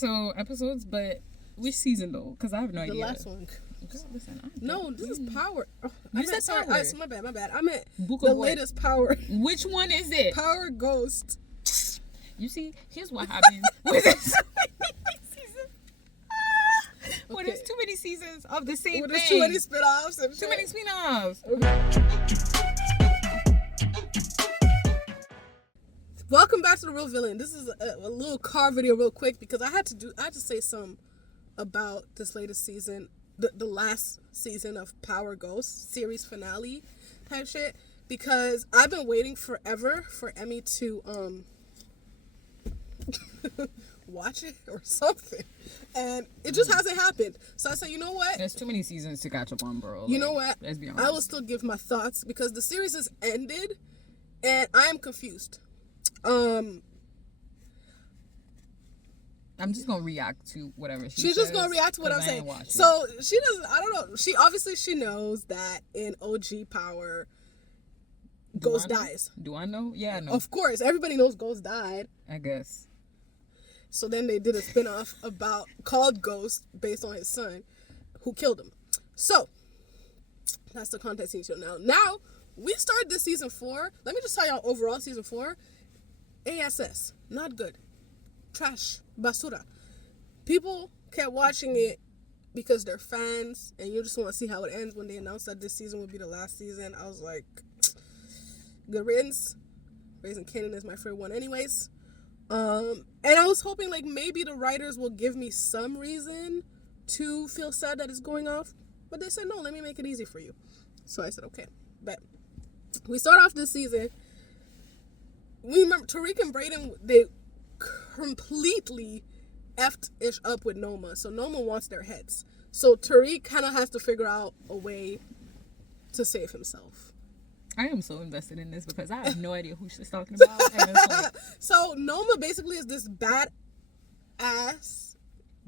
So episodes, but which season though? Because I have no idea. The last one. Girl, listen, No, this is Power. Oh, You said Power. My bad. I meant Book the of what? latest Power. Which one is it? Power Ghost. You see, here's what happens when there's so many seasons. When there's too many seasons of the same When thing. there's too many spin-offs and shit. Too many spin-offs. Welcome back to The Real Villain. This is a little car video real quick because I had to say something about this latest season, the last season of Power Ghost series finale type shit, because I've been waiting forever for Emmy to watch it or something, and it just hasn't happened. So I said, you know what? There's too many seasons to catch up on, bro. You know what? Let's be honest. I will still give my thoughts because the series has ended, and I am confused. I'm just gonna react to whatever she's just gonna react to what I'm saying. So she doesn't. I don't know. She knows that in OG Power, Ghost dies. Do I know? Yeah, I know. Of course, everybody knows Ghost died. I guess. So then they did a spinoff called Ghost based on his son, who killed him. So that's the context you need to know. Now we started this season 4. Let me just tell y'all overall season 4. ASS, not good. Trash, basura. People kept watching it because they're fans and you just want to see how it ends. When they announced that this season would be the last season, I was like, good riddance. Raising Kanan is my favorite one anyways. And I was hoping like maybe the writers will give me some reason to feel sad that it's going off, but they said no, let me make it easy for you. So I said okay. But we start off this season. We remember Tariq and Brayden, they completely effed ish up with Noma. So Noma wants their heads. So Tariq kind of has to figure out a way to save himself. I am so invested in this because I have no idea who she's talking about. And it's like, so Noma basically is this bad ass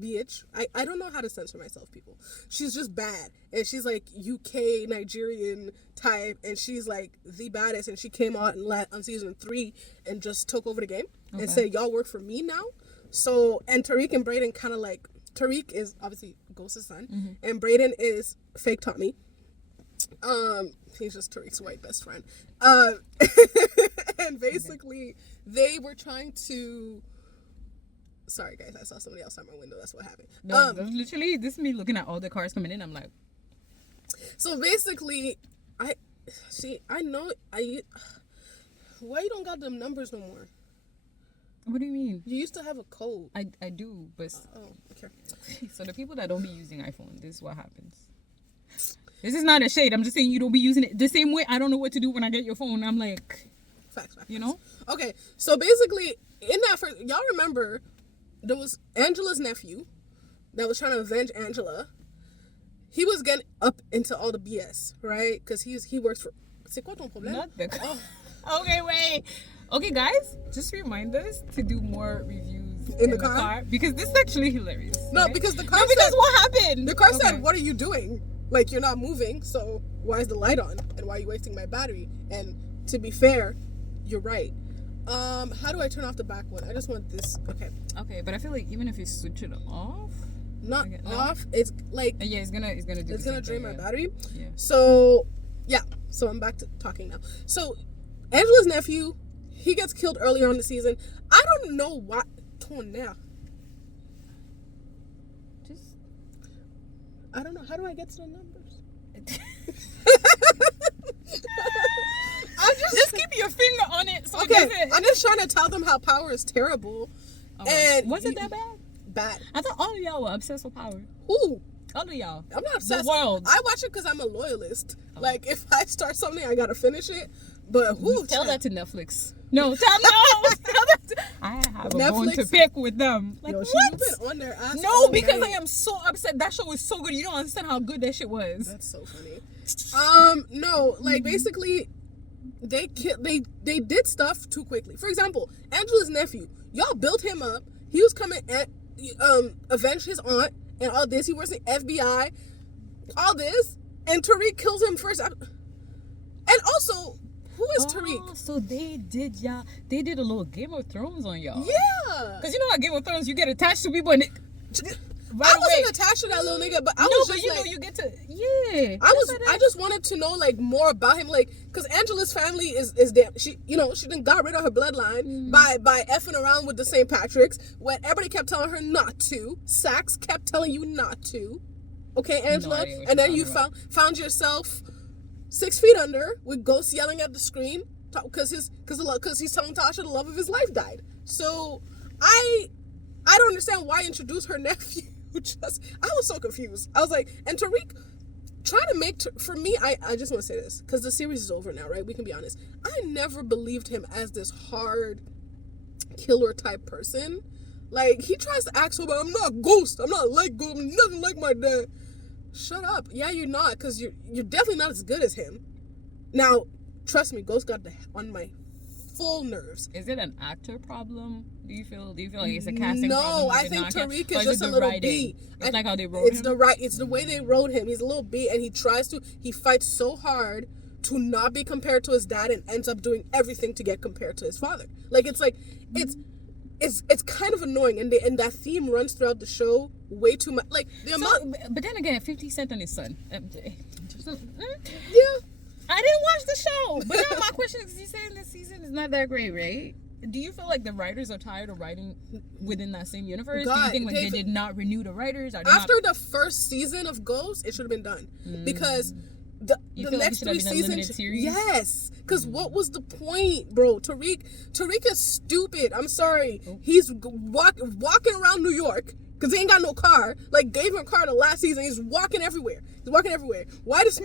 bitch. I don't know how to censor myself, people. She's just bad. And she's like UK Nigerian type. And she's like the baddest. And she came out on season 3 and just took over the game. Okay. And said, y'all work for me now. So, and Tariq and Brayden kind of like, Tariq is obviously Ghost's son. Mm-hmm. And Brayden is fake Tommy. He's just Tariq's white best friend. And basically they were trying to... Sorry guys, I saw somebody outside my window. That's what happened. No, literally, this is me looking at all the cars coming in. I'm like, so basically, why you don't got them numbers no more? What do you mean? You used to have a code. I do, but okay. So the people that don't be using iPhone, this is what happens. This is not a shade. I'm just saying you don't be using it the same way. I don't know what to do when I get your phone. I'm like, facts. You know? Okay, so basically, in that first, y'all remember. There was Angela's nephew that was trying to avenge Angela. He was getting up into all the BS, right? Because he works for... C'est quoi ton problème? Not the... Okay, wait. Okay, guys, just remind us to do more reviews in the car. Because this is actually hilarious. No, okay? Because the car because what happened? The car said, what are you doing? Like, you're not moving, so why is the light on? And why are you wasting my battery? And to be fair, you're right. How do I turn off the back one? I just want this. Okay, but I feel like even if you switch it off, off, it's like it's gonna drain my battery. Yeah. So I'm back to talking now. So Angela's nephew, he gets killed earlier on the season. I don't know why. I don't know. How do I get to the numbers? Just keep your finger on it. So okay, I'm just trying to tell them how Power is terrible. And was it that bad? Bad. I thought all of y'all were obsessed with Power. Who? All of y'all. I'm not obsessed. The world. I watch it because I'm a loyalist. Oh. Like if I start something, I gotta finish it. But who? Tell that to Netflix. No, tell that to, I have Netflix, a bone to pick with them. Like what? You've been on their ass. No, because I am so upset. That show was so good. You don't understand how good that shit was. That's so funny. No, like basically. They did stuff too quickly. For example, Angela's nephew, y'all built him up. He was coming at avenge his aunt and all this. He works in FBI, all this, and Tariq kills him first. And also, Who is Tariq? So they did a little Game of Thrones on y'all. Yeah. Because you know how Game of Thrones, you get attached to people and I wasn't attached to that little nigga, but I was just you like, know, you get to, yeah. I just wanted to know like more about him, like, because Angela's family is damn. She, you know, she done got rid of her bloodline by effing around with the St. Patrick's when everybody kept telling her not to. Sax kept telling you not to. Okay, Angela, and then you found yourself 6 feet under with ghosts yelling at the screen because he's telling Tasha the love of his life died. So I don't understand why introduce her nephew. I was so confused. I was like, and Tariq trying to make for me. I just want to say this because the series is over now, right? We can be honest. I never believed him as this hard killer type person. Like, he tries to act so, but I'm not Ghost. I'm not like Ghost. I'm nothing like my dad. Shut up. Yeah, you're not, because you're definitely not as good as him. Now, trust me, Ghost got on my full nerves. Is it an actor problem? Do you feel like it's a casting problem? No, I think Tariq is just a little writing? B. It's like how they wrote him? It's the way they wrote him. He's a little B, and he fights so hard to not be compared to his dad and ends up doing everything to get compared to his father. Like, it's kind of annoying, and that theme runs throughout the show way too much. Like, but then again, 50 Cent and his son. Yeah. I didn't watch the show, but now my question is, you saying this season is not that great, right? Do you feel like the writers are tired of writing within that same universe? Do you think like they did not renew the writers? After the first season of Ghost, it should have been done because the next 3 seasons. Yes, because what was the point, bro? Tariq is stupid. I'm sorry. Oh. He's walking around New York because he ain't got no car. Like, gave him a car the last season. He's walking everywhere. Why is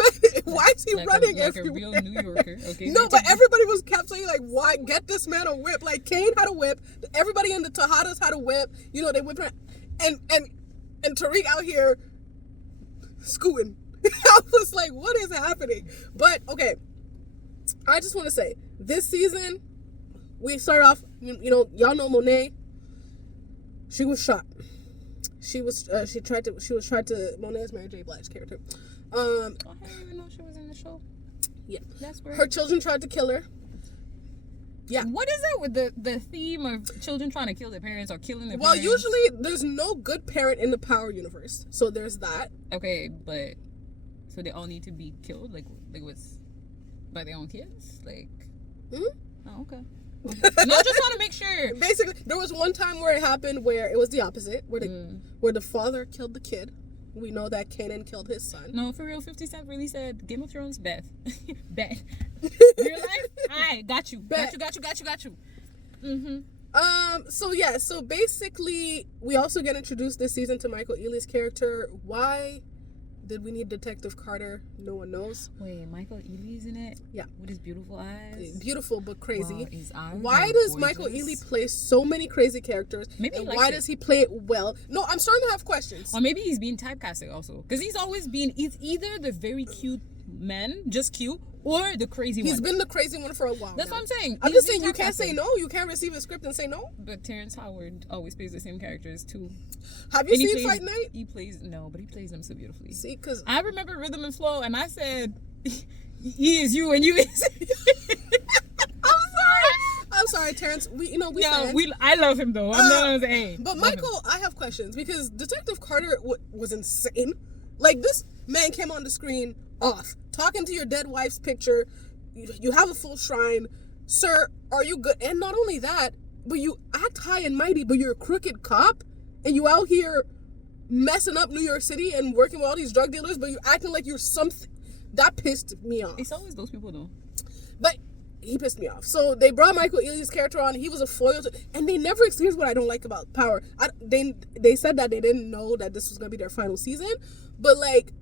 he running everywhere? Like a real New Yorker. Okay. No, but everybody kept saying like, why get this man a whip? Like, Kane had a whip. Everybody in the Tejadas had a whip. You know, they whipped around. And Tariq out here scooting. I was like, what is happening? But okay, I just want to say, this season we start off. You know, y'all know Monet. She was shot. She was tried to. Monet is Mary J. Blige's character. I didn't even know she was in the show. Yeah, that's great. Her children tried to kill her. Yeah. What is it with the theme of children trying to kill their parents or killing their parents? Well, parents? usually there's no good parent in the Power universe, so there's that. Okay, but so they all need to be killed, like with by their own kids, like. Mm-hmm. Oh, okay. No, just want to make sure. Basically, there was one time where it happened where it was the opposite, where the father killed the kid. We know that Kanan killed his son. No, for real, 50 Cent really said Game of Thrones, Beth. Beth. Real life? I got you. Got you. Mm-hmm. So basically, we also get introduced this season to Michael Ealy's character. Why did we need Detective Carter? No one knows. Wait, Michael Ealy's in it? Yeah. With his beautiful eyes? Beautiful, but crazy. Wow, his eyes why does Michael Ealy play so many crazy characters? Maybe why does he play it well? No, I'm starting to have questions. Or maybe he's being typecasted also. Because he's always been, he's either the very cute man, just cute, or the crazy one. He's been the crazy one for a while. That's what I'm saying. I'm just saying you can't say no. You can't receive a script and say no. But Terrence Howard always plays the same characters too. Have you seen Fight Night? He plays but he plays them so beautifully. See, because I remember Rhythm and Flow, and I said, "He is you, and you is." I'm sorry, Terrence. I love him though. I'm not saying. But Michael, I have questions because Detective Carter was insane. Like, this man came on the screen off, talking to your dead wife's picture. You have a full shrine. Sir, are you good? And not only that, but you act high and mighty, but you're a crooked cop, and you out here messing up New York City and working with all these drug dealers, but you're acting like you're something. That pissed me off. It's always those people though. But he pissed me off. So they brought Michael Ealy's character on. He was a foil and they never here's what I don't like about Power. They said that they didn't know that this was going to be their final season, but like,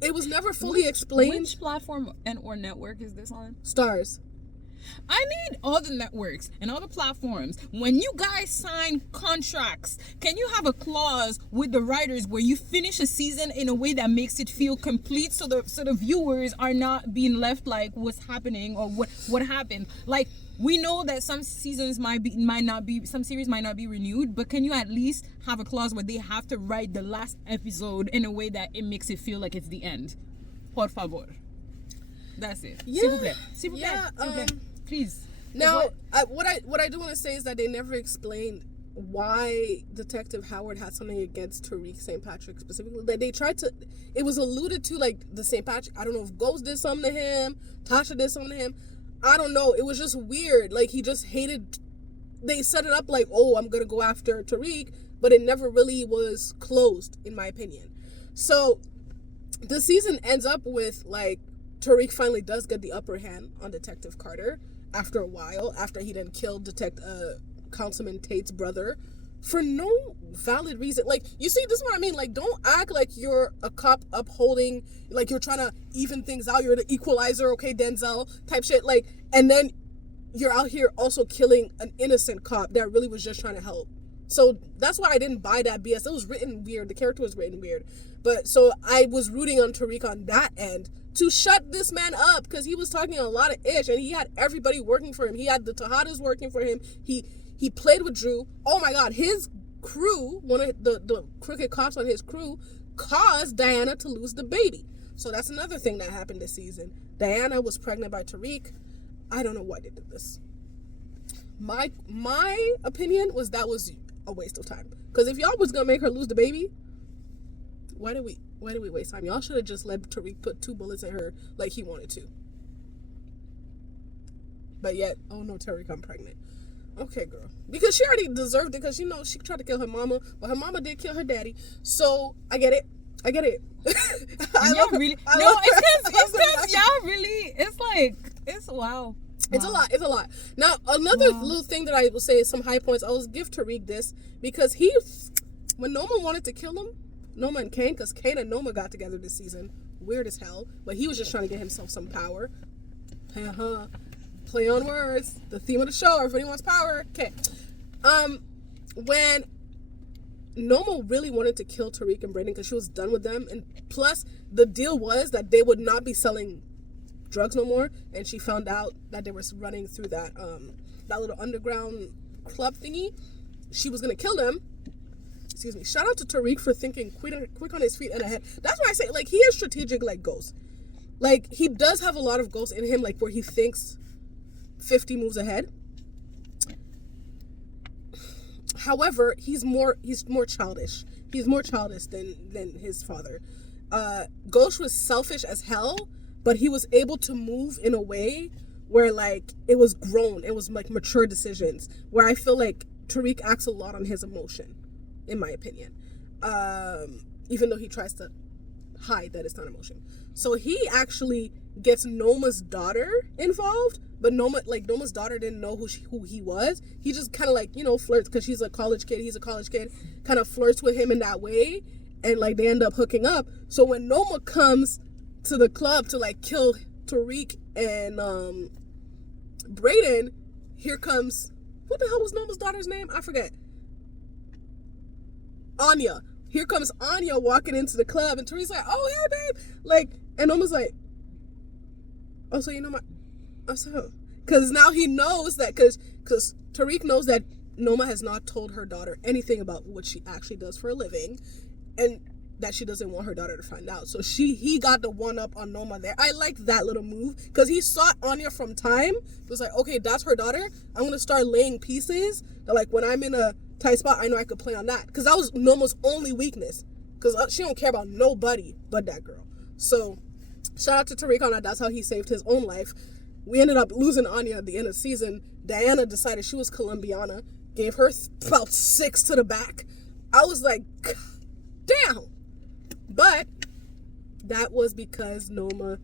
it was never fully explained. Which platform or network is this on? Stars. I need all the networks and all the platforms. When you guys sign contracts, can you have a clause with the writers where you finish a season in a way that makes it feel complete, so the viewers are not being left like what's happening or what happened? Like, we know that some seasons some series might not be renewed, but can you at least have a clause where they have to write the last episode in a way that it makes it feel like it's the end? Por favor. That's it. Yeah. S'il vous plaît. S'il vous plaît. Yeah, S'il vous plaît. Please. Now, what I do want to say is that they never explained why Detective Howard had something against Tariq St. Patrick specifically. Like, they tried to, it was alluded to, like, the St. Patrick, I don't know if Ghost did something to him, Tasha did something to him, I don't know, it was just weird. Like, he just hated, they set it up like, oh, I'm gonna go after Tariq, but it never really was closed, in my opinion. So the season ends up with, like, Tariq finally does get the upper hand on Detective Carter after a while, after he then killed Councilman Tate's brother for no valid reason. Like, you see, this is what I mean. Like, don't act like you're a cop upholding, like you're trying to even things out. You're the equalizer, okay, Denzel type shit. Like, and then you're out here also killing an innocent cop that really was just trying to help. So that's why I didn't buy that BS. It was written weird. The character was written weird. But so I was rooting on Tariq on that end to shut this man up, because he was talking a lot of ish, and he had everybody working for him. He had the Tejadas working for him. He played with Drew. Oh my God, his crew, one of the crooked cops on his crew, caused Diana to lose the baby. So that's another thing that happened this season. Diana was pregnant by Tariq. I don't know why they did this. My opinion was that was a waste of time. Because if y'all was gonna make her lose the baby, why did we waste time? Y'all should have just let Tariq put 2 bullets in her like he wanted to. But yet, oh no, Tariq, I'm pregnant. Okay, girl. Because she already deserved it, because, you know, she tried to kill her mama, but her mama did kill her daddy. So, I get it. Y'all really... No, it's because y'all really... It's like... It's wow. It's a lot. Now, another little thing that I will say is some high points. I will give Tariq this, because when Noma wanted to kill him, Noma and Kane, because Kane and Noma got together this season. Weird as hell. But he was just trying to get himself some power. Play on words. The theme of the show. Everybody wants power. Okay. When Noma really wanted to kill Tariq and Brayden because she was done with them, and plus the deal was that they would not be selling drugs no more, and she found out that they were running through that little underground club thingy. She was gonna kill them. Excuse me. Shout out to Tariq for thinking quick on his feet and ahead. That's why I say, like, he is strategic like Ghost. Like, he does have a lot of Ghost in him, like, where he thinks 50 moves ahead. However, he's more childish. He's more childish than his father. Ghost was selfish as hell, but he was able to move in a way where, like, it was grown. It was, like, mature decisions. Where I feel like Tariq acts a lot on his emotion, in my opinion. Even though he tries to hide that it's not emotion. So he actually gets Noma's daughter involved, but Noma's daughter didn't know who he was. He just kind of, like, you know, flirts because she's a college kid. He's a college kid. Kind of flirts with him in that way, and, like, they end up hooking up. So when Noma comes to the club to, like, kill Tariq and Brayden, here comes, what the hell was Noma's daughter's name? I forget. Anya. Here comes Anya walking into the club, and Tariq's like, oh, hey, babe. Like, and Noma's like, oh, so you know my... Oh, so... Because now he knows that... Because Tariq knows that Noma has not told her daughter anything about what she actually does for a living, and that she doesn't want her daughter to find out. So he got the one-up on Noma there. I like that little move, because he saw Anya from time. It was like, okay, that's her daughter. I'm going to start laying pieces that, like, when I'm in a tight spot, I know I could play on that. Because that was Noma's only weakness. Because she don't care about nobody but that girl. So, shout out to Tariq on that. That's how he saved his own life. We ended up losing Anya at the end of the season. Diana decided she was Colombiana. Gave her about 6 to the back. I was like, damn. But that was because Noma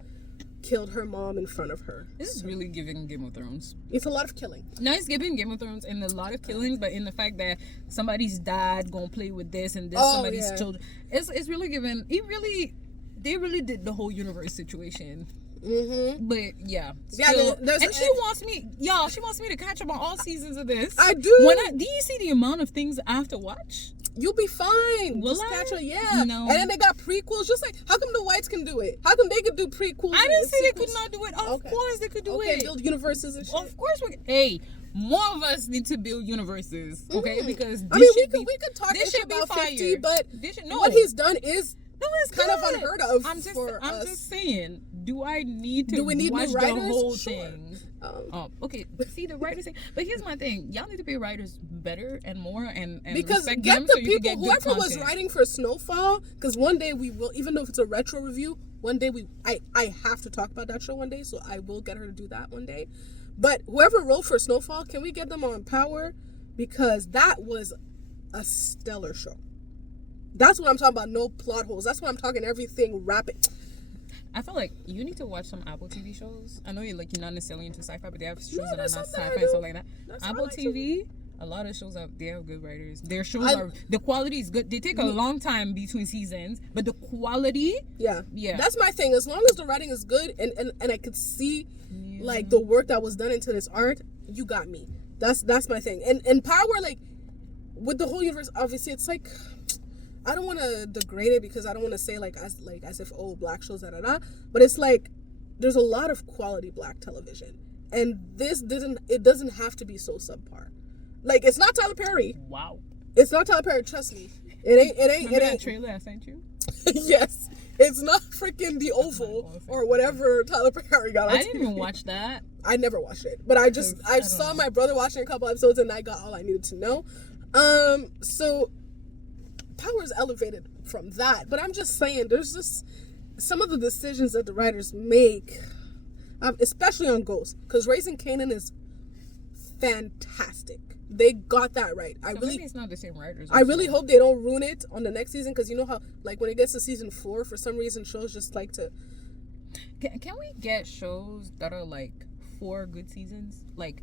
killed her mom in front of her. This is really giving Game of Thrones. It's a lot of killing. No, it's giving Game of Thrones and a lot of killing, but in the fact that somebody's dad gonna play with this and this, somebody's children. It's really giving. They really did the whole universe situation. Mm-hmm. But yeah, still, and she wants me to catch up on all seasons of this. I do. Do you see the amount of things I have to watch? You'll be fine. Will just I? catch her, yeah. No. And then they got prequels. Just like, how come the whites can do it? How come they could do prequels? I didn't say they could not do it. Of course they could do it. Build universes and shit. Of course more of us need to build universes, okay? Because we could talk this shit about 50, but no. What he's done is No, it's kind of good. unheard of I'm us. just saying. Do I need to Do we need watch new the writers? whole Sure. thing? Okay. See the writers thing, but here's my thing: y'all need to pay writers better and more, and Because respect get them the so you can people, get good whoever was content. writing for Snowfall, because one day we will, even though if it's a retro review, one day I have to talk about that show one day, so I will get her to do that one day. But whoever wrote for Snowfall, can we get them on Power? Because that was a stellar show. That's what I'm talking about. No plot holes. That's what I'm talking. Everything rapid. I feel like you need to watch some Apple TV shows. I know you're not necessarily into sci-fi, but they have shows No, that are not there's something I sci-fi do. and stuff like that. That's what I Apple like TV, a lot of shows they have good writers. Their shows are the quality is good. They take a long time between seasons, but the quality, Yeah. Yeah. That's my thing. As long as the writing is good and I could see like the work that was done into this art, you got me. That's my thing. And Power, like with the whole universe, obviously it's like, I don't want to degrade it because I don't want to say as if black shows but it's like there's a lot of quality black television, and it doesn't have to be so subpar. Like, it's not Tyler Perry. Wow. It's not Tyler Perry. Trust me. It ain't. Remember that trailer I sent you? Yes, it's not freaking The Oval or whatever Tyler Perry got on I didn't even watch that. I never watched it, but I saw my brother watching a couple episodes and I got all I needed to know. So Power is elevated from that, but I'm just saying there's just some of the decisions that the writers make, especially on Ghost, because Raising Kanan is fantastic. They got that right. Maybe it's not the same writers. I really hope they don't ruin it on the next season, because you know how like when it gets to season 4, for some reason shows just like to. Can we get shows that are like 4 good seasons? Like,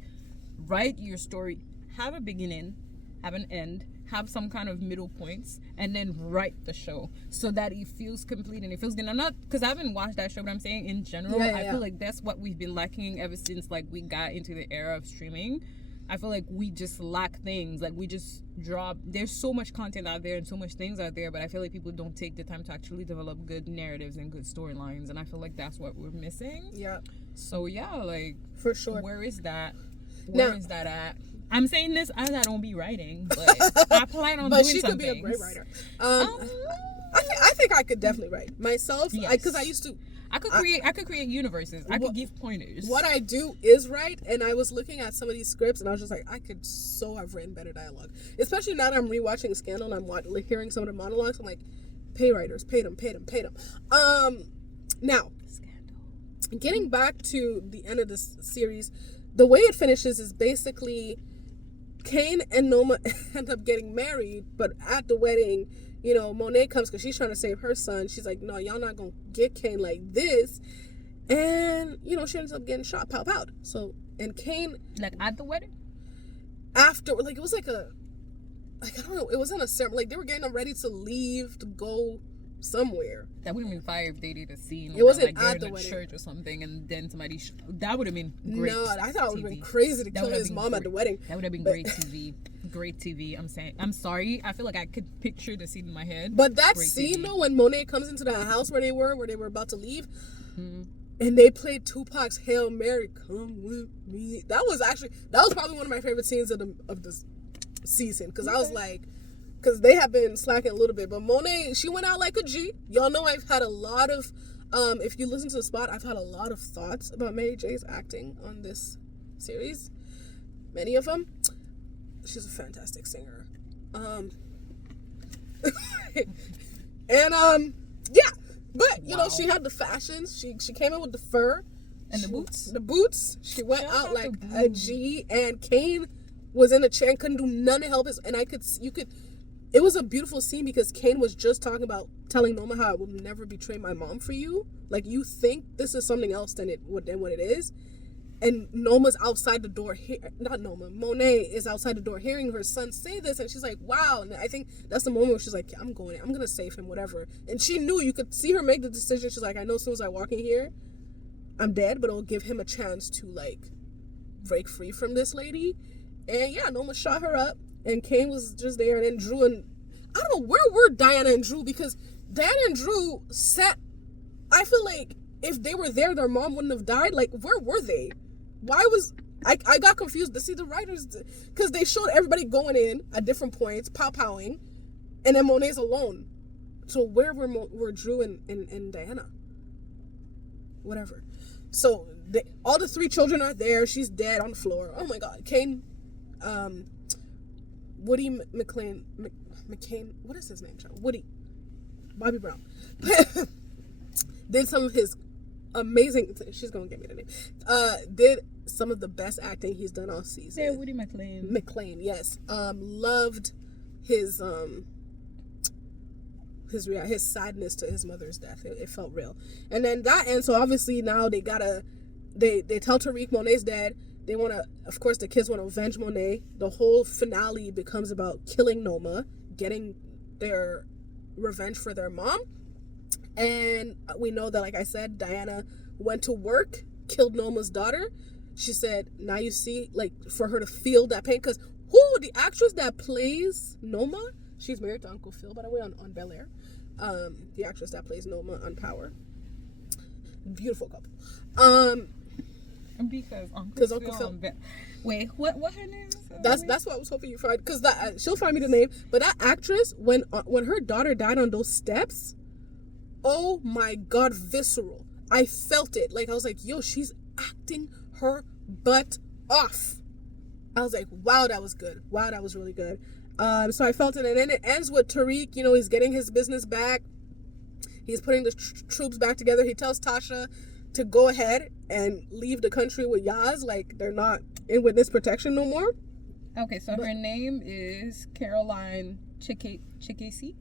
write your story, have a beginning, have an end, have some kind of middle points, and then write the show so that it feels complete and it feels good. I'm not, because I haven't watched that show, but I'm saying in general, I feel like that's what we've been lacking ever since like we got into the era of streaming. I feel like we just lack things. Like, we just drop. There's so much content out there and so much things out there, but I feel like people don't take the time to actually develop good narratives and good storylines, and I feel like that's what we're missing. Yeah. So yeah, like, for sure. Where is that? Where is that at? I'm saying this as I don't be writing, but I plan on doing something. But she could be a great writer. I think I could definitely write myself. Yes. Because I used to. I could create universes. I could give pointers. What I do is write, and I was looking at some of these scripts, and I was just like, I could so have written better dialogue. Especially now that I'm rewatching Scandal, and I'm hearing some of the monologues. I'm like, pay writers, pay them. Now, Scandal. Getting back to the end of this series, the way it finishes is basically Kane and Noma end up getting married, but at the wedding, you know, Monet comes because she's trying to save her son. She's like, no, y'all not gonna get Kane like this. And, you know, she ends up getting shot, pow. So, and Kane, like at the wedding? After, like, it was like I don't know, it wasn't a ceremony. Like, they were getting them ready to leave to go somewhere. That would have been fire if they did a scene. It wasn't like at the in a wedding. Church or something, and then somebody. That would have been great. No, I thought it would have been crazy to kill his mom at the wedding. That would have been great TV. Great TV. I'm sorry. I feel like I could picture the scene in my head. But that scene though, when Monet comes into that house where they were about to leave, and they played Tupac's "Hail Mary, Come With Me." That was probably one of my favorite scenes of this season, because I was like, because they have been slacking a little bit, but Monet, she went out like a G. Y'all know I've had a lot of, if you listen to the spot, I've had a lot of thoughts about Mary J's acting on this series. Many of them. She's a fantastic singer. Yeah. But, you know, she had the fashions. She came in with the fur. And the boots. The boots. She went out like a G, and Kane was in a chair and couldn't do none to help us. And it was a beautiful scene, because Kane was just talking about telling Noma how I will never betray my mom for you. Like, you think this is something else than what it is. And Noma's outside the door. Monet is outside the door hearing her son say this, and she's like, wow. And I think that's the moment where she's like, I'm going to save him, whatever. And she knew, you could see her make the decision. She's like, I know as soon as I walk in here, I'm dead, but it'll give him a chance to, like, break free from this lady. And yeah, Noma shot her up, and Kane was just there, and then Drew and, I don't know, where were Diana and Drew? Because Diana and Drew I feel like if they were there, their mom wouldn't have died. Like, where were they? Why was, I got confused to see the writers, because they showed everybody going in at different points, pow-powing, and then Monet's alone. So where were Drew and Diana? Whatever. So all the 3 children are there. She's dead on the floor. Oh my God. Kane, Woody McCain. What is his name? Woody. Bobby Brown. Did some of his amazing. She's gonna give me the name. Did some of the best acting he's done all season. Yeah, Woody McClain. McClain, yes. Loved his sadness to his mother's death. It felt real. And then that ends. So obviously now they tell Tariq Monet's dead. They want to, of course, the kids want to avenge Monet. The whole finale becomes about killing Noma, getting their revenge for their mom. And we know that, like I said, Diana went to work, killed Noma's daughter. She said, now you see, like, for her to feel that pain. Because the actress that plays Noma, she's married to Uncle Phil, by the way, on Bel Air. The actress that plays Noma on Power. Beautiful couple. Because Uncle Phil. Wait, what her name is? That's what I was hoping you find. Because she'll find me the name. But that actress, when her daughter died on those steps, oh my God, visceral. I felt it. Like, I was like, yo, she's acting her butt off. I was like, wow, that was good. Wow, that was really good. So I felt it. And then it ends with Tariq, he's getting his business back. He's putting the troops back together. He tells Tasha to go ahead and leave the country with Yaz. Like, they're not in witness protection no more. Okay, so her name is Caroline Chikese?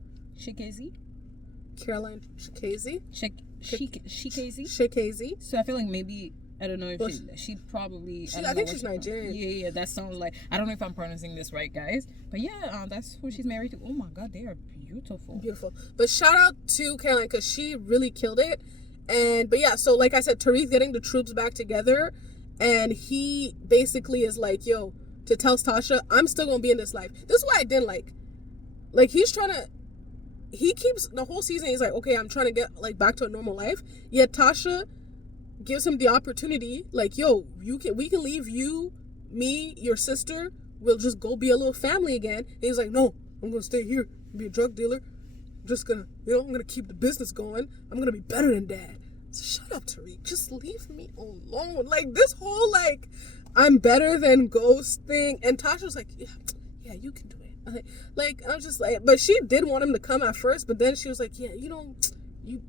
Caroline Chikese? Chikese? So I feel like maybe, I don't know if she probably... I think she's Nigerian. Yeah, that sounds like... I don't know if I'm pronouncing this right, guys. But yeah, that's who she's married to. Oh my God, they are beautiful. Beautiful. But shout out to Caroline, because she really killed it. But yeah, so like I said, Tariq's getting the troops back together. And he basically is like, yo, to tell Tasha, I'm still going to be in this life. This is what I didn't like. Like, he keeps the whole season, he's like, okay, I'm trying to get like back to a normal life. Yet Tasha gives him the opportunity, like, yo, we can leave you, me, your sister, we'll just go be a little family again. And he's like, no, I'm gonna stay here, be a drug dealer. I'm just gonna, I'm gonna keep the business going. I'm gonna be better than Dad. So shut up, Tariq. Just leave me alone. Like, this whole like, I'm better than Ghost thing. And Tasha's like, yeah, you can do it. Like, I was just like, but she did want him to come at first, but then she was like, yeah, you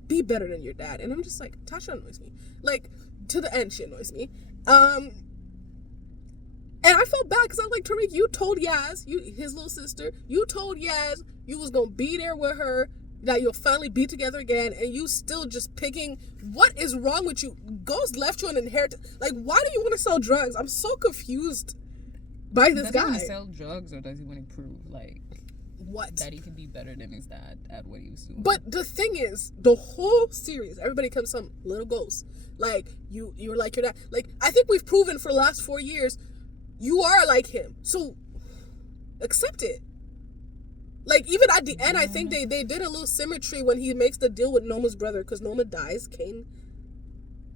be better than your dad. And I'm just like, Tasha annoys me. Like, to the end, she annoys me. And I felt bad because I was like, Tariq, you told Yaz, his little sister, you told Yaz you was gonna be there with her, that you'll finally be together again, and you still just picking. What is wrong with you? Ghost left you an inheritance. Like, why do you want to sell drugs? I'm so confused by this guy. Does he want to sell drugs, or does he want to prove, like, what? That he can be better than his dad at what he was doing? But the thing is, the whole series, everybody comes some little Ghost. Like, you're like your dad. Like, I think we've proven for the last 4 years, you are like him. So, accept it. Like, even at the end, I think they did a little symmetry when he makes the deal with Noma's brother, because Noma dies. Kane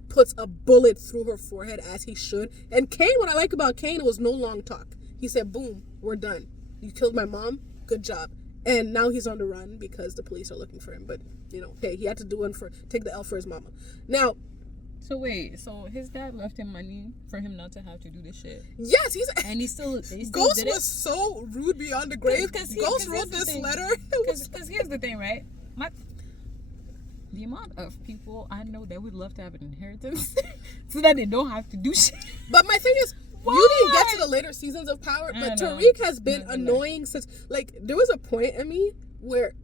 puts a bullet through her forehead, as he should. And Kane, what I like about Kane, it was no long talk. He said, boom, we're done. You killed my mom. Good job. And now he's on the run because the police are looking for him. But, hey, he had to take the L for his mama. Now... So wait, so his dad left him money for him not to have to do this shit? Yes, he still Ghost did was so rude beyond the grave. Ghost wrote this letter. Because here's the thing, right? The amount of people I know that would love to have an inheritance so that they don't have to do shit. But my thing is, you didn't get to the later seasons of Power, but Tariq has been annoying since, like, there was a point, Emmy, where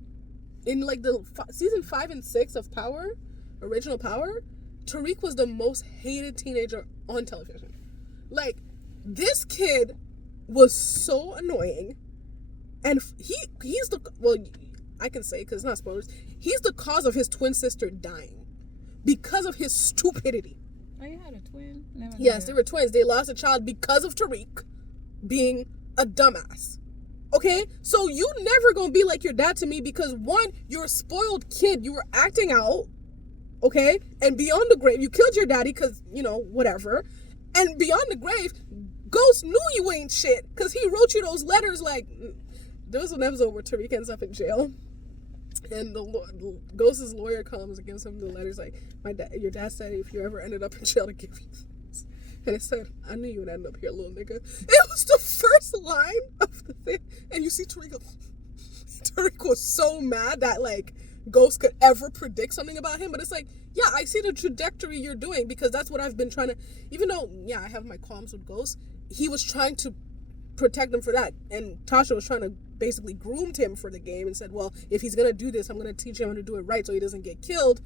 in, like, the season 5 and 6 of Power, original Power, Tariq was the most hated teenager on television. Like, this kid was so annoying, and he's the, well, I can say, because it's not spoilers, he's the cause of his twin sister dying because of his stupidity. Oh, you had a twin? Yes, they were twins. They lost a child because of Tariq being a dumbass. Okay? So you never gonna be like your dad to me because, one, you're a spoiled kid. You were acting out. Okay? And beyond the grave, you killed your daddy because, whatever. And beyond the grave, Ghost knew you ain't shit because he wrote you those letters. Like, there was an episode where Tariq ends up in jail. And Ghost's lawyer comes and gives him the letters like, your dad said if you ever ended up in jail to give you this. And it said, I knew you would end up here, little nigga. It was the first line of the thing. And you see Tariq was so mad that, like, Ghost could ever predict something about him. But it's like, yeah, I see the trajectory you're doing because that's what I've been trying to... Even though, yeah, I have my qualms with Ghost, he was trying to protect him for that. And Tasha was trying to basically groomed him for the game and said, well, if he's going to do this, I'm going to teach him how to do it right so he doesn't get killed.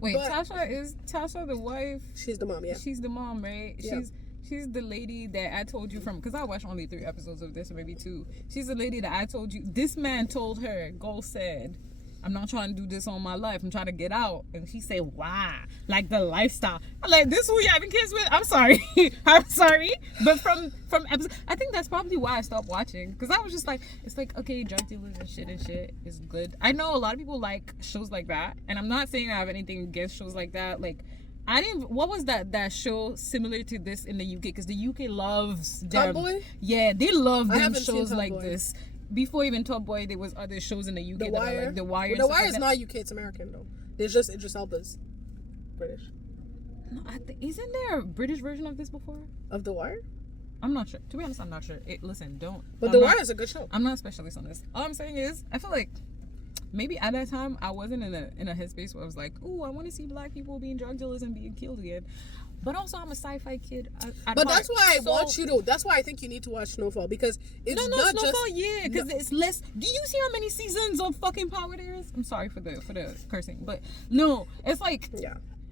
Wait, but is Tasha the wife? She's the mom, yeah. She's the mom, right? Yeah. She's the lady that I told you from, because I watched only 3 episodes of this, or maybe 2. She's the lady that I told you, this man told her, Ghost said, I'm not trying to do this all my life. I'm trying to get out. And she said, why? Like the lifestyle. I'm like, this is who you having kids with? I'm sorry. I'm sorry. But from episode, I think that's probably why I stopped watching. Because I was just like, it's like, okay, drug dealers and shit is good. I know a lot of people like shows like that. And I'm not saying I have anything against shows like that. Like, what was that show similar to this in the UK? Because the UK loves them. Top Boy? Yeah, they love them shows like this. Before even Top Boy, there was other shows in the UK The that Wire. are like The Wire. Well, The Wire is not UK, it's American though. Idris Elba's British. No, isn't there a British version of this before? Of The Wire? I'm not sure. To be honest, I'm not sure. Listen, don't. But The Wire is a good show. I'm not a specialist on this. All I'm saying is, I feel like maybe at that time I wasn't in a headspace where I was like, ooh, I want to see black people being drug dealers and being killed again. But also, I'm a sci-fi kid. But that's why I want you to. That's why I think you need to watch Snowfall because it's not Snowfall, just. Yeah, because it's less. Do you see how many seasons of fucking Power there is? I'm sorry for the cursing, but no, it's like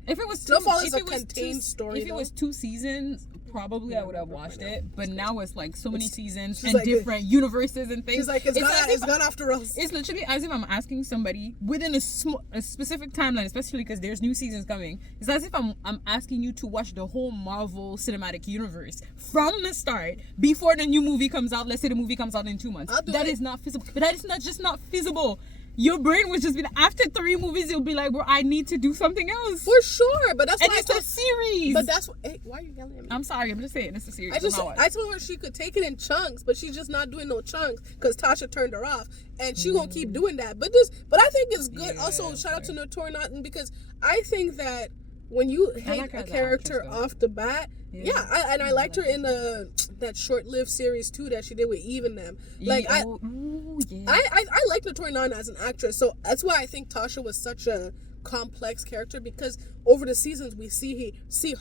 if it was Snowfall is a contained story. If it was 2 seasons, probably I would have watched it. But now it's like so many seasons and like different universes and things. She's like, it's gone after us. It's literally as if I'm asking somebody within a specific timeline, especially because there's new seasons coming. It's as if I'm asking you to watch the whole Marvel Cinematic Universe from the start before the new movie comes out. Let's say the movie comes out in 2 months. That is not feasible. But that is not feasible. Your brain would just be after 3 movies, you'll be like, bro, I need to do something else. For sure, but that's why it's a series. But that's why are you yelling at me? I'm sorry, I'm just saying it's a series. I told her she could take it in chunks, but she's just not doing no chunks because Tasha turned her off, and she gonna keep doing that. But I think it's good. Yeah, also, shout out to Notori Naughton because I think that when you hate a character off the bat. I liked her in that short-lived series too that she did with Eve and them. Like I like Notori Naughton as an actress, so that's why I think Tasha was such a complex character because over the seasons we see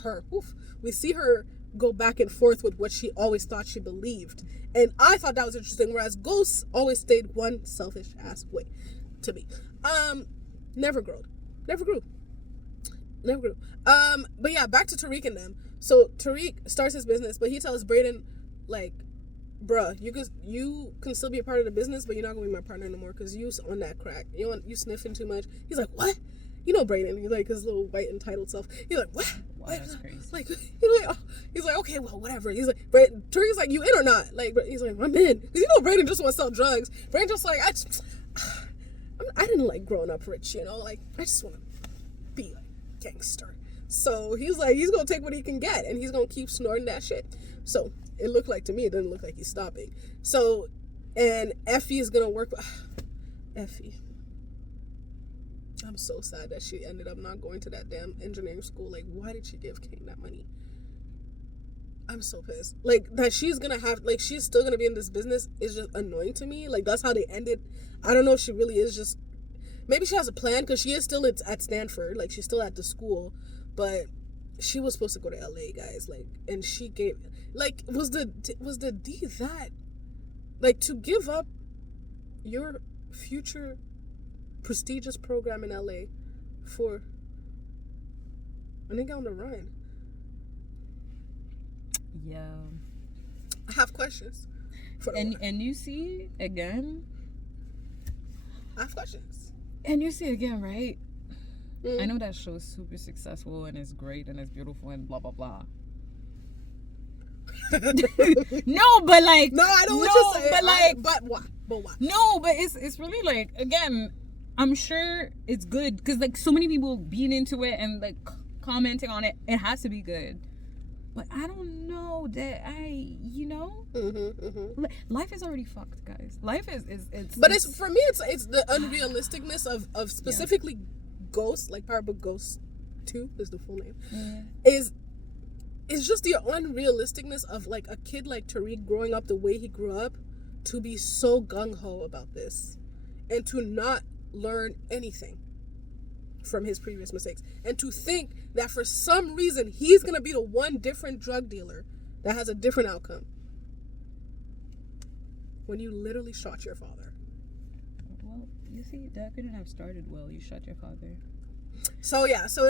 her go back and forth with what she always thought she believed, and I thought that was interesting. Whereas Ghost always stayed one selfish ass way to me. Never grew. But yeah, back to Tariq and them. So Tariq starts his business, but he tells Brayden, like, bruh, you can still be a part of the business, but you're not gonna be my partner no more because you on that crack. You sniffing too much. He's like, what? You know Brayden. He's like his little white entitled self. He's like, what? Wow, that's crazy. Like he's like, okay, well, whatever. He's like, Tariq's like, you in or not? Like, he's like, I'm in. Because you know Brayden just want to sell drugs. Brayden just like, I didn't like growing up rich, like I just want to be like gangster. So he's like, he's gonna take what he can get and he's gonna keep snorting that shit. So it looked like to me, it doesn't look like he's stopping. So, and Effie is gonna work. Effie, I'm so sad that she ended up not going to that damn engineering school. Like, why did she give King that money? I'm so pissed. Like, that she's gonna have, like, she's still gonna be in this business is just annoying to me. Like, that's how they ended. I don't know if she really is just, maybe she has a plan because she is still at Stanford. Like, she's still at the school. But she was supposed to go to LA, guys. Like, and she gave, like, was the D that, like, to give up your future prestigious program in LA for a nigga on the run? Yeah. I have questions. And you see again. I have questions. And you see again, right? I know that show is super successful and it's great and it's beautiful and blah blah blah. No, but like no, I know what you're saying. But like, but what? But what? No, but it's really like again. I'm sure it's good because like so many people being into it and like commenting on it. It has to be good. But I don't know that life is already fucked, guys. Life is it's. But it's for me, it's the unrealisticness of specifically Ghost, like Power Book Ghost 2 is the full name. Is just the unrealisticness of like a kid like Tariq growing up the way he grew up, to be so gung-ho about this and to not learn anything from his previous mistakes, and to think that for some reason he's gonna be the one different drug dealer that has a different outcome when you literally shot your father. Well, you see, that couldn't have started well. You shot your father. So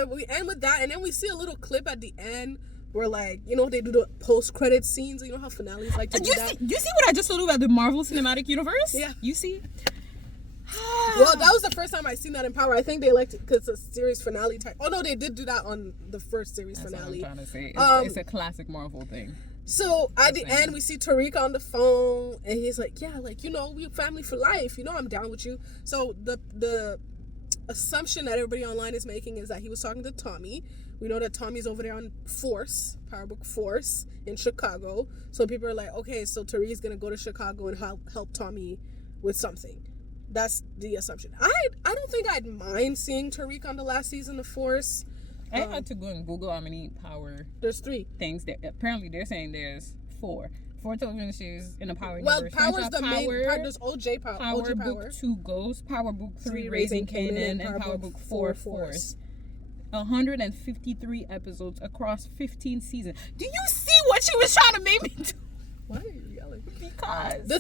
we end with that, and then we see a little clip at the end where, like, you know, they do the post-credit scenes. You know how finales like to do that? You see what I just told you about the Marvel Cinematic Universe? Yeah. You see? Well, that was the first time I seen that in Power. I think they liked it because it's a series finale type. Oh no, they did do that on the first series finale. That's what I'm trying to say. It's a classic Marvel thing. So at the end, we see Tariq on the phone, and he's like, "Yeah, like, you know, we family for life. You know, I'm down with you." So the assumption that everybody online is making is that he was talking to Tommy. We know that Tommy's over there on Force, Power Book Force in Chicago. So people are like, okay, so Tariq's gonna go to Chicago and help Tommy with something. That's the assumption. I don't think I'd mind seeing Tariq on the last season of Force. I had to go and Google how many Power. There's 3 things. Apparently, they're saying there's 4 television series in the Power well, universe. Power's the main part. There's OJ Power. Power Book 2 Ghost, Power Book 3 Raising Kanan, and Power Book 4 Force. 153 episodes across 15 seasons. Do you see what she was trying to make me do? Why are you yelling? Because the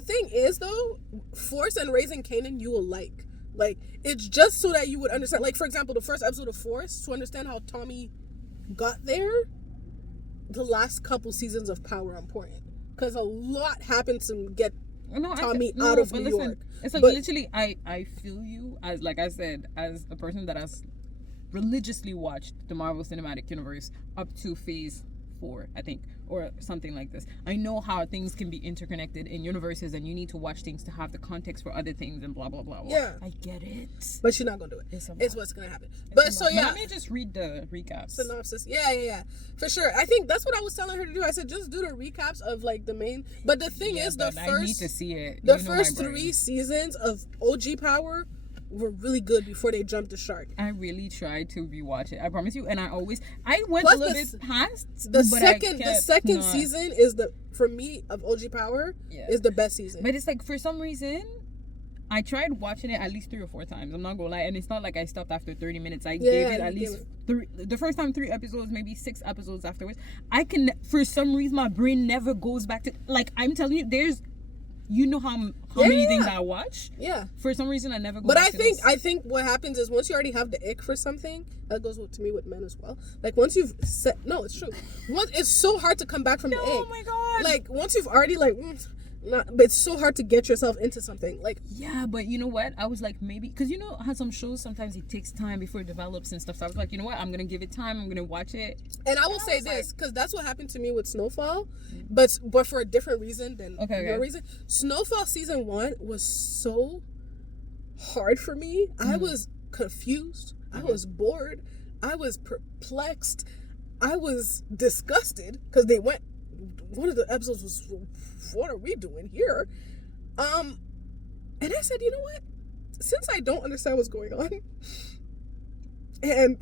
thing is though, Force and Raising Kanan you will like. Like, it's just so that you would understand. Like, for example, the first episode of Force, to understand how Tommy got there, the last couple seasons of Power are important. Because a lot happened to get Tommy out of New York. It's like, literally, I feel you, as like I said, as a person that has religiously watched the Marvel Cinematic Universe up to phase 4, I think, or something like this. I know how things can be interconnected in universes, and you need to watch things to have the context for other things and blah blah blah. Yeah, I get it, but she's not gonna do it. It's what's gonna happen. Let me just read the recaps. Synopsis. Yeah, for sure. I think that's what I was telling her to do. I said just do the recaps of like the main. But the thing is, I need to see it. The first 3 seasons of OG Power were really good before they jumped the shark. I really tried to rewatch it. I promise you. And I went a little bit past the second season is for me of OG Power is the best season. But it's like, for some reason, I tried watching it at least 3 or 4 times. I'm not gonna lie, and it's not like I stopped after 30 minutes. I gave it at least 3. The first time 3 episodes, maybe 6 episodes afterwards. I can, for some reason, my brain never goes back to, like, I'm telling you, there's. You know how many things I watch? Yeah. For some reason, I never go back to this. I think what happens is once you already have the ick for something, that goes to me with men as well. Like, once you've set... No, it's true. It's so hard to come back from the ick. Oh, my God. Like, once you've already, like... but it's so hard to get yourself into something. Like, yeah, but you know what? I was like, maybe... Because you know how some shows, sometimes it takes time before it develops and stuff. So I was like, you know what? I'm going to give it time. I'm going to watch it. And I will say this, because that's what happened to me with Snowfall. But for a different reason than your reason. Snowfall season 1 was so hard for me. I was confused. I was bored. I was perplexed. I was disgusted because they went... One of the episodes was, what are we doing here? And I said, you know what? Since I don't understand what's going on, and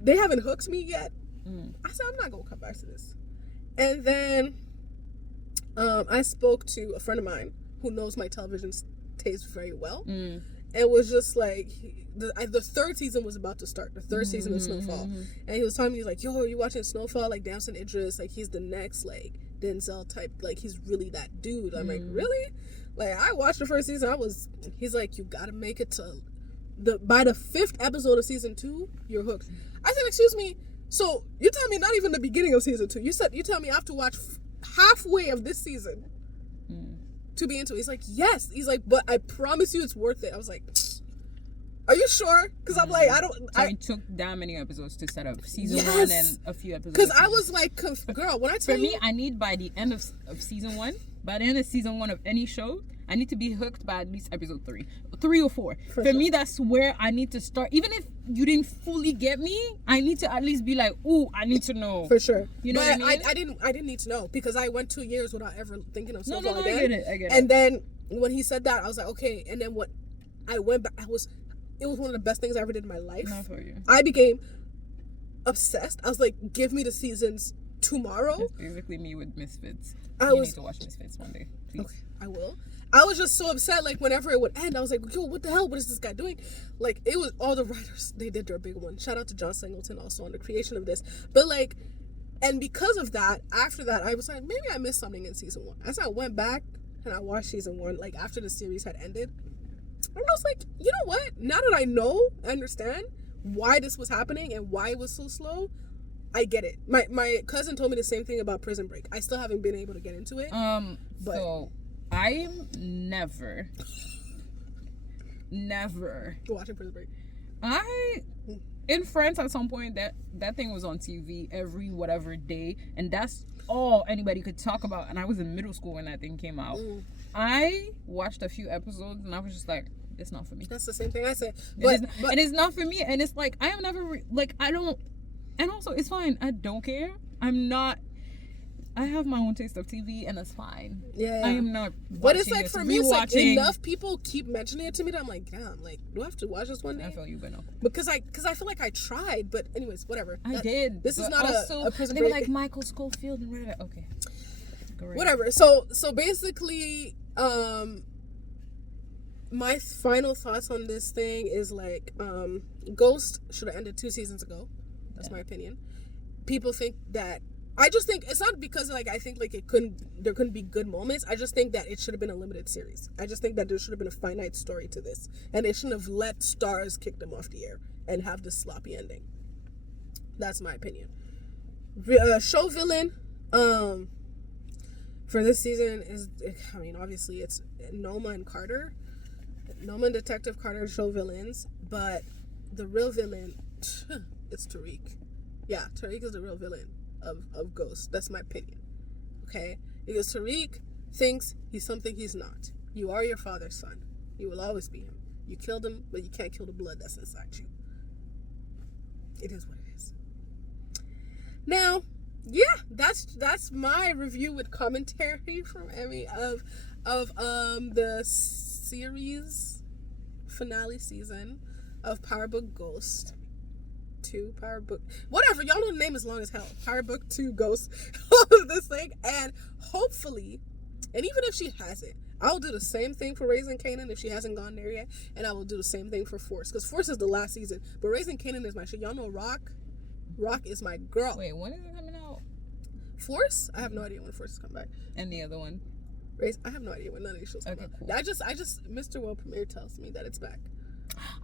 they haven't hooked me yet, I said, I'm not going to come back to this. And then I spoke to a friend of mine who knows my television taste very well, and was just like, the 3rd season was about to start, the 3rd season of Snowfall, and he was telling me, he's like, yo, are you watching Snowfall? Like, Damson Idris, like, he's the next, like, Denzel type, like, he's really that dude. I'm like, really? Like, I watched the first season, he's like, you gotta make it to by the 5th episode of season 2, you're hooked. I said, excuse me, so you tell me not even the beginning of season 2, you tell me I have to watch halfway of this season to be into it. He's like, yes. He's like, but I promise you it's worth it. I was like, are you sure? Because I'm like, it took that many episodes to set up season 1 and a few episodes. Because I was like, girl, when I tell you. For me, I need by the end of season 1, by the end of season 1 of any show, I need to be hooked by at least episode 3 or 4. For sure. me, that's where I need to start. Even if you didn't fully get me, I need to at least be like, ooh, I need to know. For sure. You know what I I mean? didn't need to know because I went 2 years without ever thinking of No, Snowfall I again. get it. And then when he said that, I was like, okay. And then I went back, it was one of the best things I ever did in my life. Not for you. I became obsessed. I was like, give me the seasons tomorrow. It's basically me with Misfits. I You was- need to watch Misfits one day, please. Okay, I will. I was just so upset, like, whenever it would end, I was like, yo, what the hell? What is this guy doing? Like, it was all the writers, they did their big one. Shout out to John Singleton also on the creation of this. But, like, and because of that, after that, I was like, maybe I missed something in season 1. As I went back and I watched season 1, like, after the series had ended, and I was like, you know what? Now that I understand why this was happening and why it was so slow, I get it. My cousin told me the same thing about Prison Break. I still haven't been able to get into it. But So I'm never watching Prison Break. In France at some point that thing was on TV every whatever day, and that's all anybody could talk about, and I was in middle school when that thing came out. I watched a few episodes and I was just like, it's not for me. That's the same thing I said. And it's not for me, and it's like I am never I don't, and also it's fine. I don't care. I have my own taste of TV, and that's fine. Yeah. I am not. But it's like this, for me, it's like rewatching. enough people keep mentioning it to me that I'm like, damn, like, do I have to watch this one day? I feel you, but no. Because I feel like I tried, but anyways, whatever. I did. This is but not also, a Prison They were Break. like Michael Scofield and whatever. Okay. Great. Whatever. So basically, my final thoughts on this thing is like, Ghost should have ended 2 seasons ago. That's my opinion. People think that. I just think it's not because like I think like there couldn't be good moments. I just think that it should have been a limited series. I just think that there should have been a finite story to this, and they shouldn't have let Stars kick them off the air and have this sloppy ending. That's my opinion. Show villain, for this season is, I mean, obviously it's Noma and Carter. Noma and Detective Carter show villains, but the real villain, it's Tariq. Yeah, Tariq is the real villain of Ghost. That's my opinion. Okay? Because Tariq thinks he's something he's not. You are your father's son. You will always be him. You killed him, but you can't kill the blood that's inside you. It is what it is. Now, yeah, that's my review with commentary from Emmy of the series finale season of Power Book Ghost 2, Power Book, whatever, y'all know the name is long as hell, Power Book 2 Ghost of this thing, and hopefully, and even if she hasn't, I'll do the same thing for Raising Kanan if she hasn't gone there yet, and I will do the same thing for Force, because Force is the last season, but Raising Kanan is my shit. Y'all know Rock is my girl. Wait, when is it coming out? Force? I have no idea when Force is coming back. And the other one? I have no idea when none of these shows come out. Cool. I just Mr. World Premiere tells me that it's back.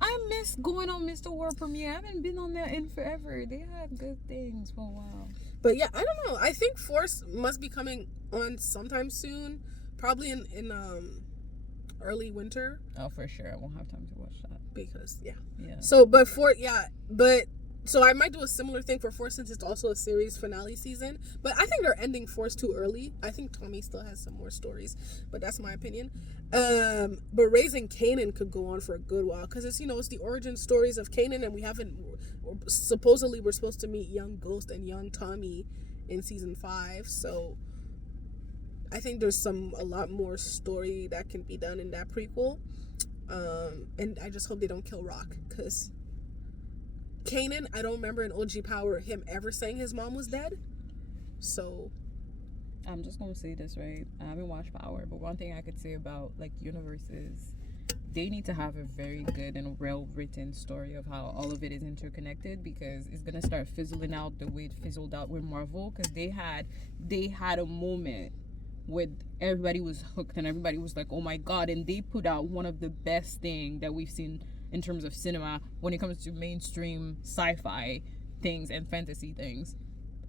I miss going on Mr. World Premiere. I haven't been on there in forever. They had good things for a while. But yeah, I don't know. I think Force must be coming on sometime soon. Probably in early winter. Oh, for sure. I won't have time to watch that. Because yeah. Yeah. So I might do a similar thing for Force since it's also a series finale season. But I think they're ending Force too early. I think Tommy still has some more stories, but that's my opinion. But Raising Kanan could go on for a good while because it's it's the origin stories of Kanan, and we haven't. Supposedly, we're supposed to meet young Ghost and young Tommy in season 5. So I think there's a lot more story that can be done in that prequel. And I just hope they don't kill Rock because Kanan, I don't remember in OG Power him ever saying his mom was dead. So I'm just gonna say this, right? I haven't watched Power, but one thing I could say about universes, they need to have a very good and well written story of how all of it is interconnected, because it's gonna start fizzling out the way it fizzled out with Marvel, because they had a moment where everybody was hooked and everybody was like, oh my god, and they put out one of the best thing that we've seen in terms of cinema when it comes to mainstream sci-fi things and fantasy things.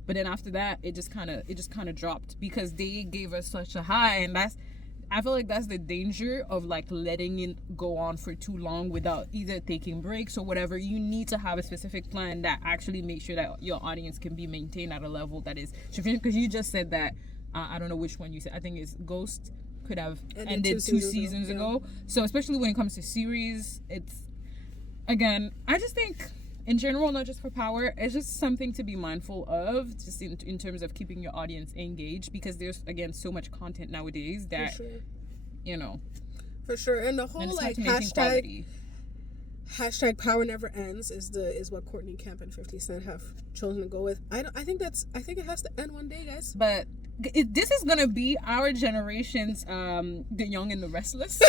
But then after that, it just kind of dropped because they gave us such a high, and I feel like that's the danger of letting it go on for too long without either taking breaks or whatever. You need to have a specific plan that actually makes sure that your audience can be maintained at a level that is sufficient. Because you just said that I don't know which one you said. I think it's Ghost could have Ended ended two two seasons seasons ago, ago. So especially when it comes to series, it's, again, I just think in general, not just for Power, it's just something to be mindful of, just in terms of keeping your audience engaged, because there's, again, so much content nowadays that, you know. For sure. And the whole And it's like hard to maintain quality. hashtag Power Never Ends is what Courtney Kemp and 50 Cent have chosen to go with. I think it has to end one day, guys. But this is gonna be our generation's The Young and the Restless.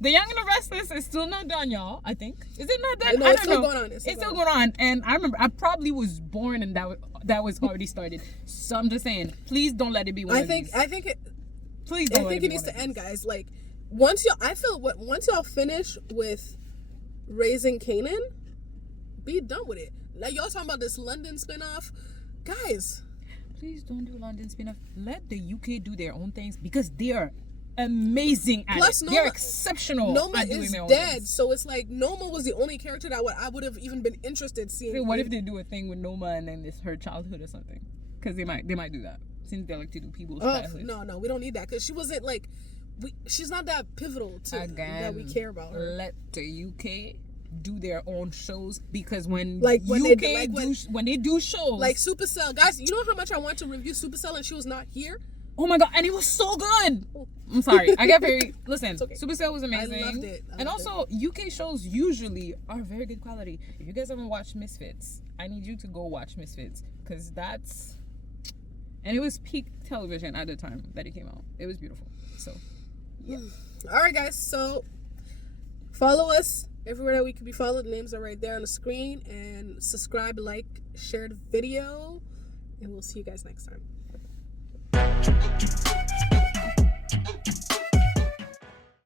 The Young and the Restless is still not done, y'all. I think, is it not done? No, I it's don't still know. going on. It's still going on, and I remember I probably was born and that was already started. So I'm just saying, please don't let it be one of these. I think it needs to end, guys. Like once y'all finish with Raising Kanan, be done with it. Like y'all talking about this London spinoff, guys. Please don't do London spin-off. Let the UK do their own things, because they are amazing at it. They're exceptional Noma at doing is their own dead, things. so it's like Noma was the only character that I would have even been interested in seeing. So what if they do a thing with Noma and then it's her childhood or something? Because they might do that, since they like to do people's childhood. No, we don't need that, because she wasn't like she's not that pivotal to that we care about her. Let the UK do their own shows, because when when they do shows like Supercell, guys, you know how much I want to review Supercell and she was not here. Oh my god, and it was so good. I'm sorry, I get very listen. Okay. Supercell was amazing. I loved it. And also, UK shows usually are very good quality. If you guys haven't watched Misfits, I need you to go watch Misfits, because and it was peak television at the time that it came out. It was beautiful. So yeah. All right, guys. So follow us everywhere that we can be followed. The names are right there on the screen. And subscribe, like, share the video. And we'll see you guys next time.